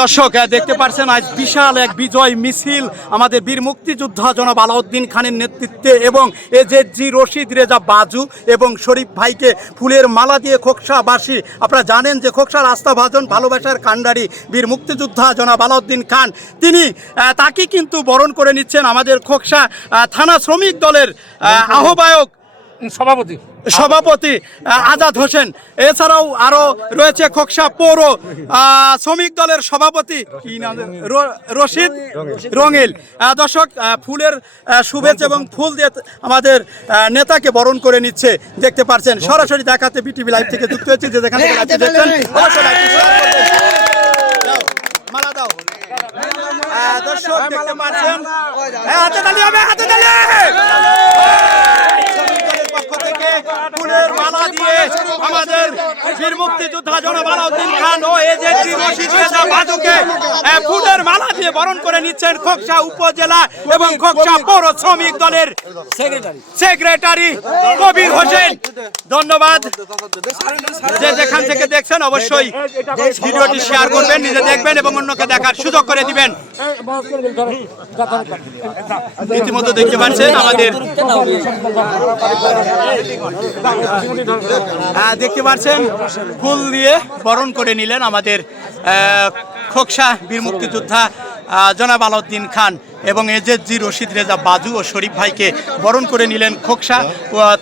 দর্শক দেখতে পাচ্ছেন আজ বিশাল এক বিজয় মিছিল আমাদের বীর মুক্তিযোদ্ধা জনাব আলাউদ্দিন খানের নেতৃত্বে এবং এজেজি রশিদ রেজা বাজু এবং শরীফ ভাইকে ফুলের মালা দিয়ে খোকসাবাসী আপনারা জানেন যে খোকসার আস্থাভাজন ভালোবাসার কাণ্ডারি বীর মুক্তিযোদ্ধা জনাব আলাউদ্দিন খান। তিনি তাকে কিন্তু বরণ করে নিচ্ছেন আমাদের খোকসা থানা শ্রমিক দলের আহ্বায়ক সভাপতি সভাপতি আজাদ হোসেন এছাড়াও আরও রয়েছে খোকসা পৌর শ্রমিক দলের সভাপতি রশিদ রঙিল দর্শক ফুলের শুভেচ্ছা এবং ফুল দিয়ে আমাদের নেতাকে বরণ করে নিচ্ছে দেখতে পাচ্ছেন সরাসরি দেখাতে বিটিভি লাইভ থেকে যুক্ত হয়েছে যে যেখান দর্শক দেখতে পাচ্ছেন হ্যাঁ, হাতে তালি হাতে তালি শ্রমিকদলের পক্ষ থেকে ফুলের মালা দিয়ে আমাদের বীর মুক্তিযোদ্ধা খান ও এজেন্সি রশিদ রেজা ফুলের মালা দিয়ে বরণ করে নিচ্ছেন খোকসা উপজেলা এবং খোকসা পৌর শ্রমিক দলের সেক্রেটারি কবির হোসেন। ধন্যবাদ। যে যেখান থেকে দেখছেন অবশ্যই ভিডিওটি শেয়ার করবেন, নিজে দেখবেন এবং অন্যকে দেখার সুযোগ করে দিবেন। ইতিমধ্যে দেখতে পাচ্ছেন আমাদের দেখতে পাচ্ছেন, ফুল দিয়ে বরণ করে নিলেন আমাদের খোকসা বীর মুক্তিযোদ্ধা জনাব আলাউদ্দিন খান এবং এজেজি রশিদ রেজা বাজু ও শরীফ ভাইকে বরণ করে নিলেন খোকসা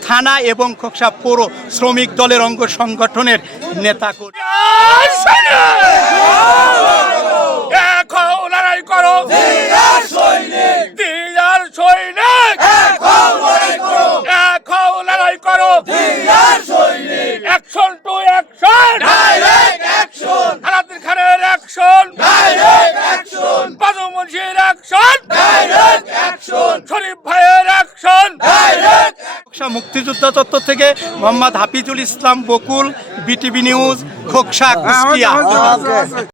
থানা এবং খোকসা পৌর শ্রমিক দলের অঙ্গ সংগঠনের নেতা খোকসা মুক্তিযোদ্ধা চত্বর থেকে মোহাম্মদ হাফিজুল ইসলাম বকুল বিটিভি নিউজ খোকসা কুষ্টিয়া